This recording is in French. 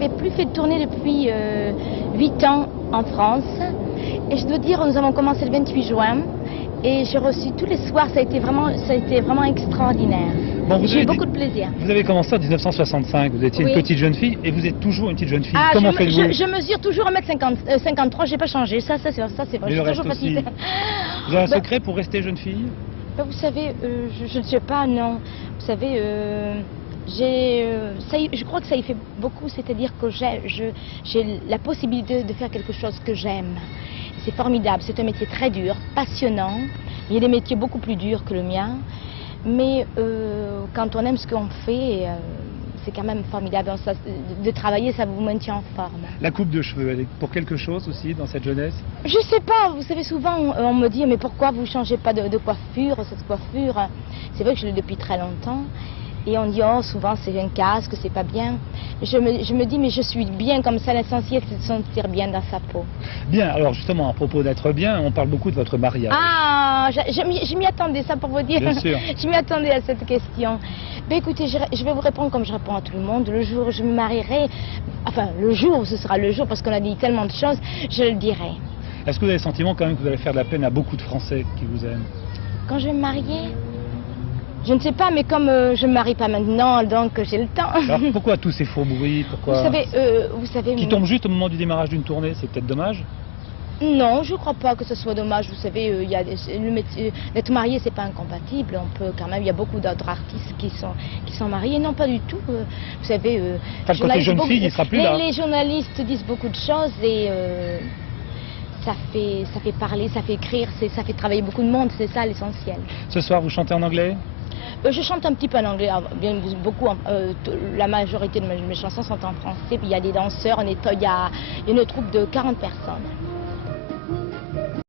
n'avais plus fait de tournée depuis 8 ans en France. Et je dois dire, nous avons commencé le 28 juin. Et j'ai reçu tous les soirs, ça a été vraiment extraordinaire. Bon, j'ai eu beaucoup de plaisir. Vous avez commencé en 1965, vous étiez une petite jeune fille et vous êtes toujours une petite jeune fille. Ah, Comment faites-vous? je mesure toujours 1m53, j'ai pas changé, ça c'est vrai, Mais je le suis toujours reste aussi. petite. Vous avez un secret pour rester jeune fille? Vous savez, je ne sais pas, non. Vous savez, je crois que ça y fait beaucoup, c'est-à-dire que j'ai la possibilité de faire quelque chose que j'aime. C'est formidable, c'est un métier très dur, passionnant. Il y a des métiers beaucoup plus durs que le mien, mais quand on aime ce qu'on fait, c'est quand même formidable. De travailler, ça vous maintient en forme. La coupe de cheveux, elle est pour quelque chose aussi dans cette jeunesse? Je sais pas, vous savez, souvent on me dit, mais pourquoi vous ne changez pas de coiffure, cette coiffure? C'est vrai que je l'ai depuis très longtemps. Et on dit, oh, souvent c'est un casque, c'est pas bien. Je me dis, mais je suis bien comme ça, l'essentiel c'est de se sentir bien dans sa peau. Bien, alors justement, à propos d'être bien, on parle beaucoup de votre mariage. Ah, je m'y attendais, ça pour vous dire. Bien sûr. Je m'y attendais à cette question. Ben écoutez, je vais vous répondre comme je réponds à tout le monde. Le jour où je me marierai, enfin le jour où ce sera le jour, parce qu'on a dit tellement de choses, je le dirai. Est-ce que vous avez le sentiment quand même que vous allez faire de la peine à beaucoup de Français qui vous aiment? Quand je vais me marier? Je ne sais pas, mais comme je ne me marie pas maintenant, donc j'ai le temps. Alors pourquoi tous ces faux bruits? Pourquoi... Vous savez... Qui tombent juste au moment du démarrage d'une tournée, c'est peut-être dommage? Non, je ne crois pas que ce soit dommage. Vous savez, le métier d'être marié, c'est pas incompatible. On peut quand même, il y a beaucoup d'autres artistes qui sont mariés. Non, pas du tout. Vous savez, enfin, le côté jeune fille, il sera plus là. Les journalistes disent beaucoup de choses et ça fait parler, ça fait écrire, ça fait travailler beaucoup de monde. C'est ça l'essentiel. Ce soir, vous chantez en anglais? Je chante un petit peu en anglais, bien beaucoup. La majorité de mes chansons sont en français. Puis il y a des danseurs, il y a une troupe de 40 personnes.